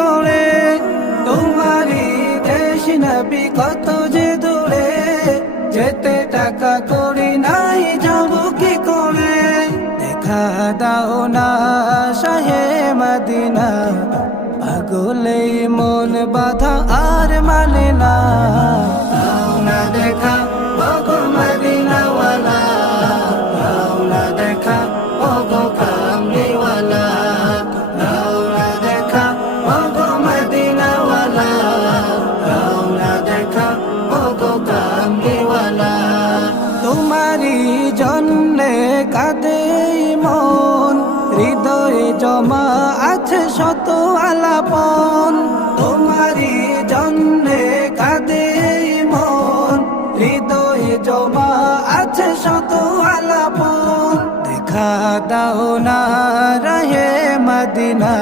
করে। তোমারই দেশ নবী কত যে দূরে, যেতে টাকা করি নাই যাব কি করে। দেখা দাও না শাহে মদিনা, পাগলে মন বাধা আর মানে না। দাও না দেখা ওগো মদিনাওয়ালা, দাও না দেখা ওগো কামলিওয়ালা, দাও না দেখা ওগো মদিনাওয়ালা, দাও না দেখা ওগো কামলিওয়ালা। তোমারই জন্যে কাঁদে মন, হৃদয়ে জমা আছে শত আলাপন। তোমারই জন্যে কাঁদে মন, হৃদয়ে জমা আছে শত আলাপন। দেখা দাও না রাহে মদিনা,